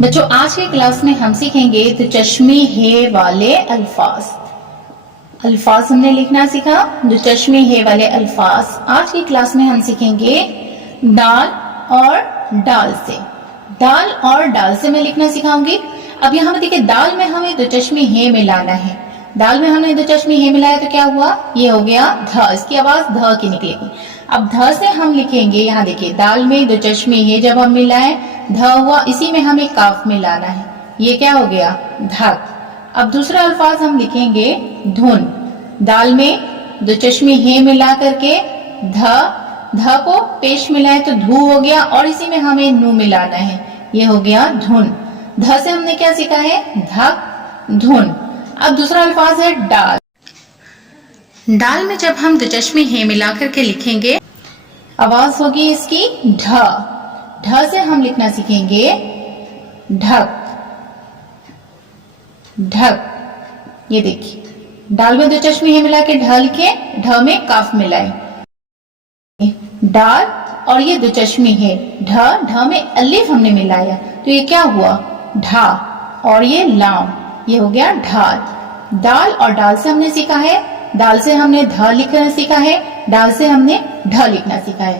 बच्चों आज के क्लास में हम सीखेंगे तो चश्मे हे वाले अल्फाज। अल्फाज हमने लिखना सीखा, जो चश्मे हे वाले अल्फाज। आज की क्लास में हम सीखेंगे दाल और डाल से। दाल और डाल से मैं लिखना सिखाऊंगी। अब यहाँ पर देखिए, दाल में हमें दो चश्मे हे मिलाना है। दाल में हमने दो चश्मे हे मिलाया तो क्या हुआ, ये हो गया ध। इसकी आवाज ध की निकलेगी। अब ध से हम लिखेंगे, यहाँ देखिए दाल में दो चश्मे हे जब हम मिलाएं ध हुआ, इसी में हमें काफ मिलाना है, ये क्या हो गया धक। अब दूसरा अल्फाज हम लिखेंगे धुन। दाल में दो चश्मे हे मिला करके ध को पेश मिलाएं तो धू हो गया, और इसी में हमें नू मिलाना है, ये हो गया धुन। ध से हमने क्या सीखा है, धक धुन। अब दूसरा अल्फाज है डाल। दाल में जब हम दो चश्मे हे मिला करके लिखेंगे, आवाज होगी इसकी ढ। ढ से हम लिखना सीखेंगे ढक ढक। ये देखिए, दाल में दो चश्मे हे मिला के ढ लिखे, ढ में काफ मिलाए, डाल और ये दो चश्मे है ढ में अलिफ हमने मिलाया तो ये क्या हुआ ढा, और ये लाम, ये हो गया ढाल। दाल और डाल से हमने सीखा है, दाल से हमने ध लिखना सीखा है, डाल से हमने ढ लिखना सीखा है।